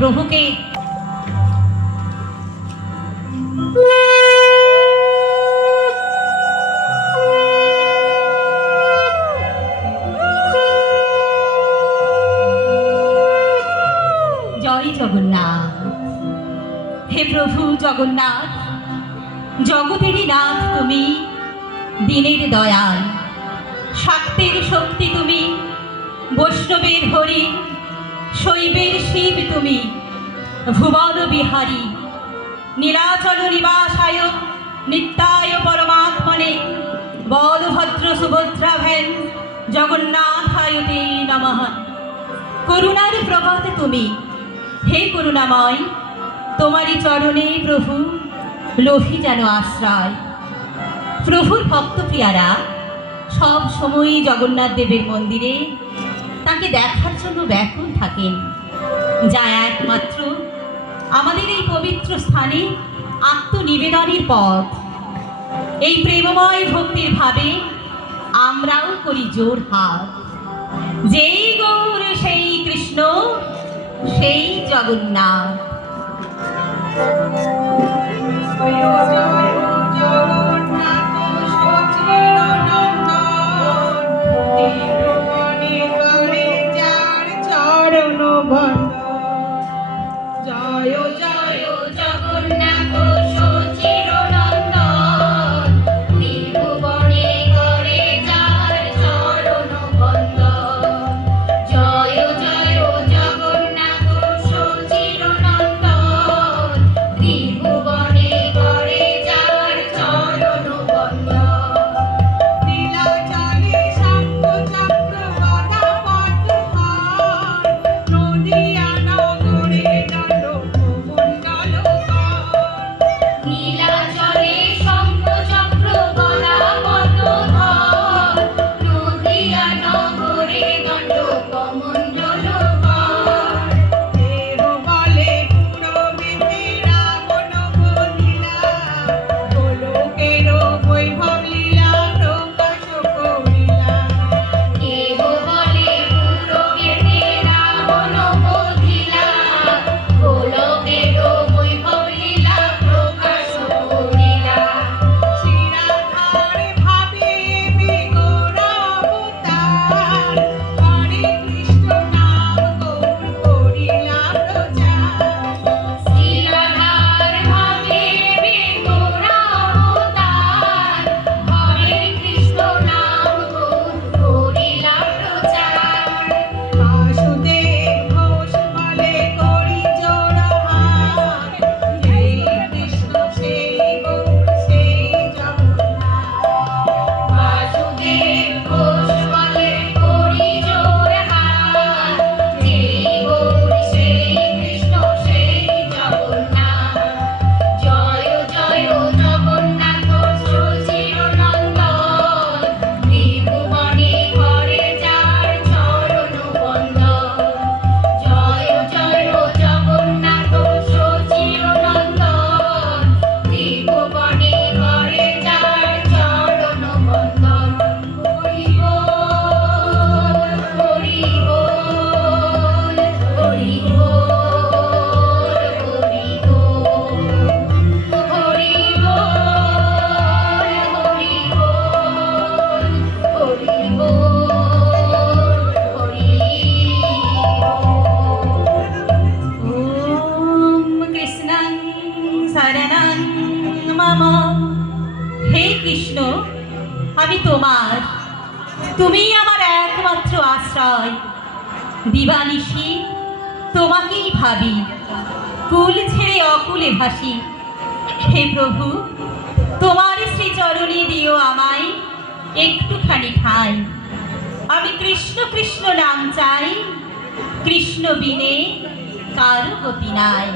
প্রভুকে জয় জগন্নাথ। হে প্রভু জগন্নাথ, জগতেরই নাথ তুমি, দিনের দয়াল, শাক্তের শক্তি তুমি, বৈষ্ণবের হরি, শৈবের শিব তুমি, ভুবন বিহারী, নীলাচল নিবাসায় নিত্যায় পরমাত্মনে, বলভদ্র সুভদ্রা ভেন জগন্নাথায় তে নমঃ। করুণার প্রভাত তুমি, হে করুণাময়, তোমারই চরণে প্রভু লোভী যেন আশ্রয়। প্রভুর ভক্তপ্রিয়ারা সব সময়ই জগন্নাথ দেবের মন্দিরে তাকে দেখার জন্য ব্যাকুল থাকেন, যা একমাত্র আমাদের এই পবিত্র স্থানে আত্মনিবেদনের পথ। এই প্রেমময় ভক্তির ভাবে আমরাও করি জোর হাত, যেই গৌর সেই কৃষ্ণ সেই জগন্নাথ। জয় জয় জগন্নাথ সচিরনন্দন, ত্রিভুবনে করে যার চরণ বন্দন। জয় জয় জগন্নাথ সচিরনন্দন, ত্রিভুবনে করে যার চরণ বন্দন। নীলাচলে শঙ্খ চক্র গদা পদ্মহার, নদিয়া নগরে নীলাচলে শঙ্খ চক্র গদা পদ্মধর, নদিয়া নগরে দণ্ড কমণ্ডলকর। দেহ বলে পুরবিতে রাবণ বলিলা, গোলকের বৈভব লীলা প্রকাশ করিলা। দেহ বলে পুরবিতে রাবণ বলিলা, গোলকের বৈভব লীলা প্রকাশ করিলা। শিরাধারে ভাবে বিগড় অবতার, হরে কৃষ্ণ নাম গৌর করিলা প্রচার। শিরাধার ভাবে বিগড় অবতার, হরে কৃষ্ণ নাম গৌর করিলা প্রচার। বাসুদেব ঘোষ বলে করি জোড় হাত, যেই কৃষ্ণ সেই গৌর সেই জগন্নাথ। বাসুদেব ঘোষ বলে করি জোড় হাত, যেই গৌর সেই কৃষ্ণ সেই জগন্নাথ। জয় জয় জগন্নাথ সচিরনন্দন, ত্রিভুবনে করে যার চরণ বন্দন। জয় জয় জগন্নাথ সচিরনন্দন, ত্রিভুবনে করে যার চরণ বন্দন। হরি বল হরি বল হরি বল হরি বল হরি বল হরি বল হরি বল। ওম কৃষ্ণং শরণং মম। হে কৃষ্ণ, আমি তোমার, তুমি আমার একমাত্র আশ্রয়। দিবানিশি তোমাকেই ভাবি, কুল ছেড়ে অকুলে ভাসি। হে প্রভু, তোমার শ্রীচরণে দিও আমায় একটুখানি ঠাঁই। আমি কৃষ্ণ কৃষ্ণ নাম চাই, কৃষ্ণ বিনে কারো গতি নাই।